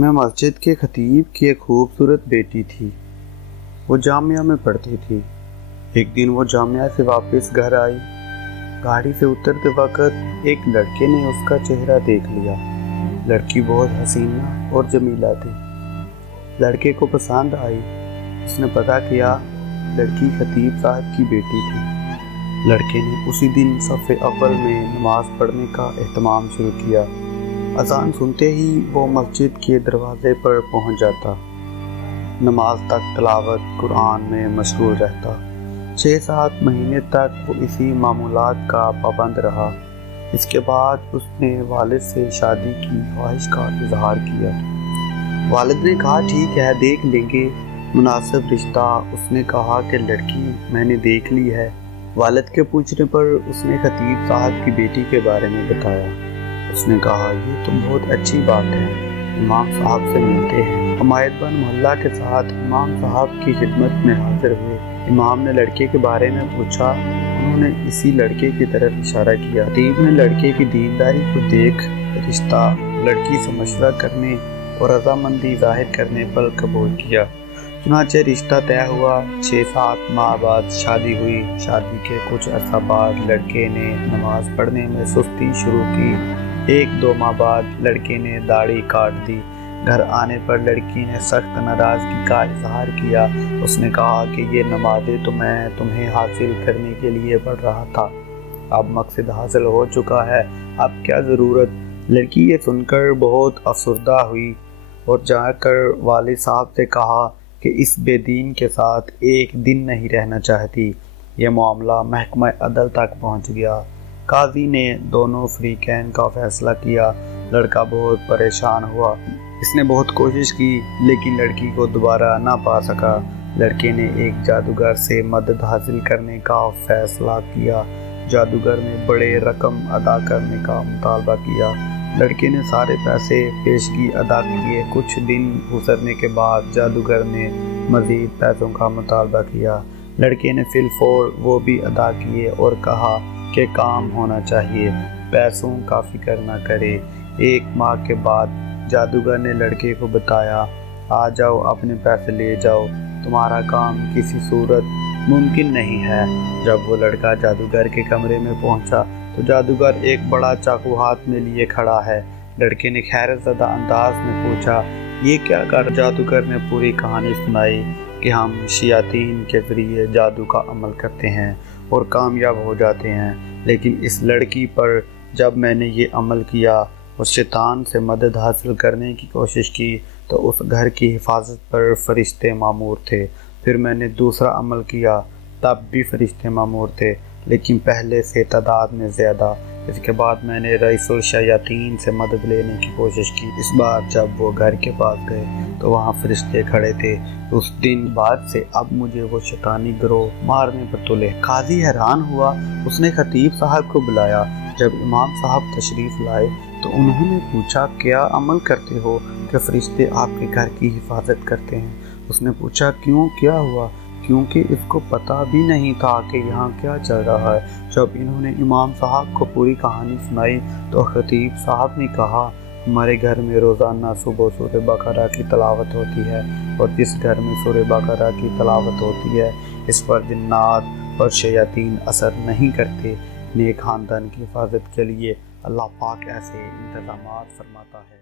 मैं मस्जिद के खतीब की एक खूबसूरत बेटी थी। वो जामिया में पढ़ती थी। एक दिन वो जामिया से वापस घर आई। गाड़ी से उतरते वक्त एक लड़के ने उसका चेहरा देख लिया। लड़की बहुत हसीना और जमीला थी। लड़के को पसंद आई। उसने पता किया लड़की खतीब साहब की बेटी थी। लड़के ने उसी दिन सफ़े अव्वल में नमाज पढ़ने का एहतमाम शुरू किया। अज़ान सुनते ही वो मस्जिद के दरवाज़े पर पहुंच जाता। नमाज तक तिलावत कुरान में मशगूल रहता। 6-7 महीने तक वो इसी मामूलात का पाबंद रहा। इसके बाद उसने वालिद से शादी की ख्वाहिश का इजहार किया। वालिद ने कहा ठीक है, देख लेंगे मुनासिब रिश्ता। उसने कहा कि लड़की मैंने देख ली है। वालिद के पूछने पर उसने खतीब साहब की बेटी के बारे में बताया। उसने कहा ये तो बहुत अच्छी बात है, इमाम साहब से मिलते हैं। हमायत बन मोहल्ला के साथ इमाम साहब की खिदमत में हाजिर हुए। इमाम ने लड़के के बारे में पूछा। उन्होंने इसी लड़के की तरफ इशारा किया। खतीब ने लड़के की दीनदारी को देख रिश्ता लड़की से मशवरा करने और रजामंदी जाहिर करने पर कबूल किया। चुनांचे रिश्ता तय हुआ। 6-7 माह बाद शादी हुई। शादी के कुछ अरसा बाद लड़के ने नमाज पढ़ने में सुस्ती शुरू की। 1-2 माह बाद लड़के ने दाढ़ी काट दी। घर आने पर लड़की ने सख्त नाराज़गी का इजहार किया। उसने कहा कि ये नमाज़ें तो मैं तुम्हें हासिल करने के लिए पढ़ रहा था, अब मकसद हासिल हो चुका है, अब क्या ज़रूरत। लड़की ये सुनकर बहुत अफसरदा हुई और जाकर वालिद साहब से कहा कि इस बेदीन के साथ एक दिन नहीं रहना चाहती। यह मामला महकमा अदल तक पहुँच गया। काजी ने दोनों फरीकैन का फैसला किया। लड़का बहुत परेशान हुआ। इसने बहुत कोशिश की लेकिन लड़की को दोबारा ना पा सका। लड़के ने एक जादूगर से मदद हासिल करने का फैसला किया। जादूगर ने बड़े रकम अदा करने का मुतालबा किया। लड़के ने सारे पैसे पेशगी अदा किए। कुछ दिन गुजरने के बाद जादूगर ने मज़ीद पैसों का मुतालबा किया। लड़के ने फिलफौर वो भी अदा किए और कहा कि काम होना चाहिए, पैसों का फिक्र न करे। 1 माह के बाद जादूगर ने लड़के को बताया, आ जाओ अपने पैसे ले जाओ, तुम्हारा काम किसी सूरत मुमकिन नहीं है। जब वो लड़का जादूगर के कमरे में पहुंचा तो जादूगर एक बड़ा चाकू हाथ में लिए खड़ा है। लड़के ने खैरज़दा अंदाज में पूछा, ये क्या कर। जादूगर ने पूरी कहानी सुनाई कि हम शयातीन के ज़रिए जादू का अमल करते हैं और कामयाब हो जाते हैं, लेकिन इस लड़की पर जब मैंने ये अमल किया और शैतान से मदद हासिल करने की कोशिश की तो उस घर की हिफाजत पर फरिश्ते मामूर थे। फिर मैंने दूसरा अमल किया, तब भी फरिश्ते मामूर थे, लेकिन पहले से तादाद में ज़्यादा। इसके बाद मैंने रईसुल शयातीन से मदद लेने की कोशिश की। इस बार जब वो घर के पास गए तो वहाँ फरिश्ते खड़े थे। उस दिन बाद से अब मुझे वो शैतानी गिरोह मारने पर तुले। काजी हैरान हुआ। उसने खतीब साहब को बुलाया। जब इमाम साहब तशरीफ़ लाए तो उन्होंने पूछा, क्या अमल करते हो कि फरिश्ते आपके घर की हिफाजत करते हैं। उसने पूछा, क्यों, क्या हुआ। क्योंकि इसको पता भी नहीं था कि यहाँ क्या चल रहा है। जब इन्होंने इमाम साहब को पूरी कहानी सुनाई तो खतीब साहब ने कहा, हमारे घर में रोज़ाना सुबह सूरह बकरा की तलावत होती है और जिस घर में सूरह बकरा की तलावत होती है इस पर जिन्नात और शयातीन असर नहीं करते। नेक खानदान की हिफाजत के लिए अल्लाह पाक ऐसे इंतज़ामात फरमाता है।